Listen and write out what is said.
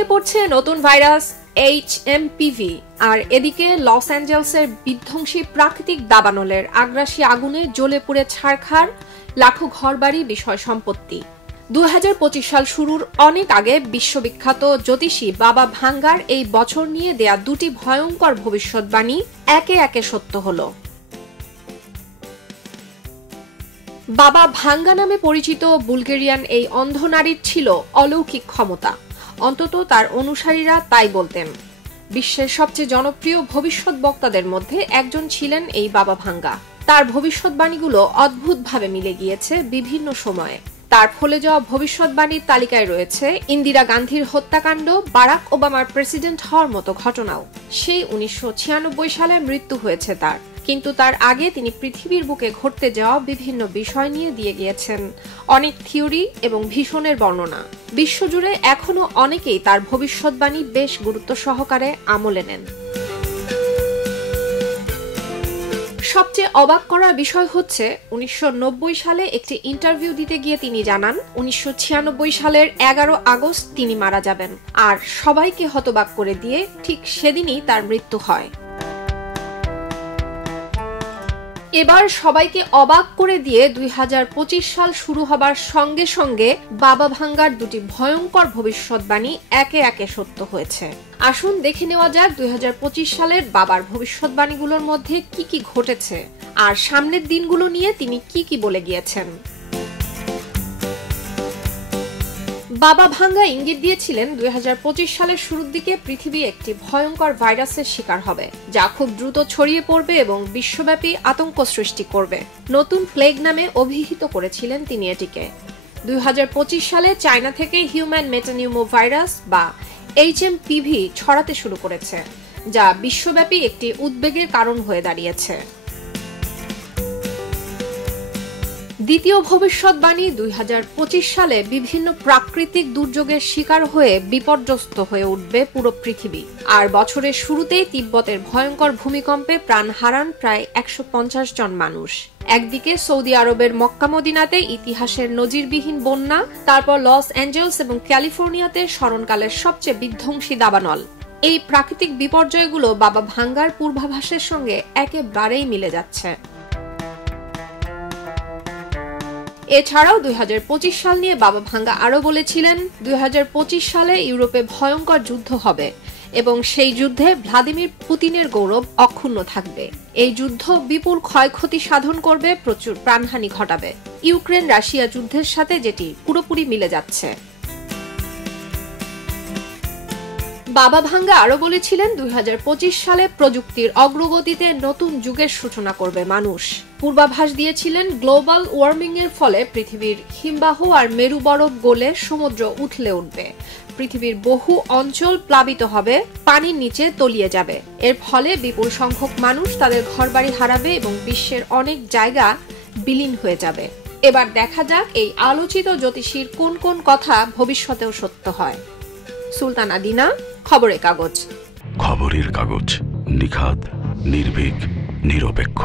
ছড়িয়ে পড়ছে নতুন ভাইরাস HMPV, আর এদিকে লস অ্যাঞ্জেলসের বিধ্বংসী প্রাকৃতিক দাবানলের আগ্রাসী আগুনে জ্বলে পুড়ে ছারখাড় লাখো ঘরবাড়ি, বিষয় সম্পত্তি। 2025 সাল শুরুর অনেক আগে বিশ্ববিখ্যাত জ্যোতিষী বাবা ভাঙ্গার এই বছর নিয়ে দেয়া দুটি ভয়ঙ্কর ভবিষ্যৎবাণী একে একে সত্য হলো। বাবা ভাঙ্গা নামে পরিচিত বুলগেরিয়ান এই অন্ধ নারীর ছিল অলৌকিক ক্ষমতা, অন্তত তার অনুসারীরা তাই বলতেন। বিশ্বের সবচেয়ে জনপ্রিয় ভবিষ্যৎ বক্তাদের মধ্যে একজন ছিলেন এই বাবা ভাঙ্গা। তার ভবিষ্যৎবাণীগুলো অদ্ভুতভাবে মিলে গিয়েছে বিভিন্ন সময়ে। তার ফলে যাওয়া ভবিষ্যৎবাণীর তালিকায় রয়েছে ইন্দিরা গান্ধীর হত্যাকাণ্ড, বারাক ওবামার প্রেসিডেন্ট হওয়ার মতো ঘটনাও। সেই 1996 সালে মৃত্যু হয়েছে তার, কিন্তু তার আগে তিনি পৃথিবীর বুকে ঘটতে যাওয়া বিভিন্ন বিষয় নিয়ে দিয়ে গিয়েছেন অনেক থিওরি এবং ভীষণের বর্ণনা। বিশ্বজুড়ে এখনো অনেকেই তার ভবিষ্যৎবাণী বেশ গুরুত্ব সহকারে আমলে নেন। সবচেয়ে অবাক করার বিষয় হচ্ছে 1990 সালে একটি ইন্টারভিউ দিতে গিয়ে তিনি জানান 1996 সালের 11 আগস্ট তিনি মারা যাবেন, আর সবাইকে হতবাক করে দিয়ে ঠিক সেদিনই তার মৃত্যু হয়। এবার সবাইকে অবাক করে দিয়ে 2025 সাল শুরু হবার সঙ্গে সঙ্গে বাবা ভাঙ্গার দুটি ভয়ঙ্কর ভবিষ্যৎবাণী একে একে সত্য হয়েছে। আসুন দেখে নেওয়া যাক 2025 সালের বাবার ভবিষ্যৎবাণীগুলোর মধ্যে কি কি ঘটেছে আর সামনের দিনগুলো নিয়ে তিনি কি কি বলে গিয়েছেন। বাবা ভাঙ্গা ইঙ্গিত দিয়েছিলেন 2025 সালের শুরুর দিকে পৃথিবী একটি ভয়ঙ্কর ভাইরাসের শিকার হবে, যা খুব দ্রুত ছড়িয়ে পড়বে এবং বিশ্বব্যাপী আতঙ্ক সৃষ্টি করবে। নতুন প্লেগ নামে অভিহিত করেছিলেন তিনি এটিকে। 2025 সালে চায়না থেকে হিউম্যান মেটানিউমো ভাইরাস বা HMPV ছড়াতে শুরু করেছে, যা বিশ্বব্যাপী একটি উদ্বেগের কারণ হয়ে দাঁড়িয়েছে। দ্বিতীয় ভবিষ্যৎবাণী 2025 সালে বিভিন্ন প্রাকৃতিক দুর্যোগের শিকার হয়ে বিপর্যস্ত হয়ে উঠবে পুরো পৃথিবী। আর বছরের শুরুতেই তিব্বতের ভয়ঙ্কর ভূমিকম্পে প্রাণ হারান প্রায় 150 জন মানুষ। একদিকে সৌদি আরবের মক্কা মদিনাতে ইতিহাসের নজিরবিহীন বন্যা, তারপর লস অ্যাঞ্জেলস এবং ক্যালিফোর্নিয়াতে স্মরণকালের সবচেয়ে বিধ্বংসী দাবানল। এই প্রাকৃতিক বিপর্যয়গুলো বাবা ভাঙ্গার পূর্বাভাসের সঙ্গে একেবারেই মিলে যাচ্ছে। এছাড়াও 2025 সাল নিয়ে বাবা ভাঙ্গা আরো বলেছিলেন 2025 সালে ইউরোপে ভয়ঙ্কর যুদ্ধ হবে এবং সেই যুদ্ধে ভ্লাদিমির পুতিনের গৌরব অক্ষুণ্ণ থাকবে। এই যুদ্ধ বিপুল ক্ষয়ক্ষতি সাধন করবে, প্রচুর প্রাণহানি ঘটাবে, ইউক্রেন রাশিয়া যুদ্ধের সাথে যেটি পুরোপুরি মিলে যাচ্ছে। বাবা ভাঙ্গা আরো বলেছিলেন 2025 সালে প্রযুক্তির অগ্রগতিতে নতুন যুগের সূচনা করবে মানুষ। পূর্বাভাস দিয়েছিলেন গ্লোবাল ওয়ার্মিং এর ফলে পৃথিবীর হিমবাহ আর মেরু বরফ গলে সমুদ্র উথলে উঠবে, পৃথিবীর বহু অঞ্চল প্লাবিত হবে, পানির নিচে তলিয়ে যাবে। এর ফলে বিপুল সংখ্যক মানুষ তাদের ঘরবাড়ি হারাবে এবং বিশ্বের অনেক জায়গা বিলীন হয়ে যাবে। এবার দেখা যাক এই আলোচিত জ্যোতিষীর কোন কোন কথা ভবিষ্যতেও সত্য হয়। সুলতানা দিনা, খবরের কাগজ। খবরের কাগজ, নিখাত, নির্ভীক, নিরপেক্ষ।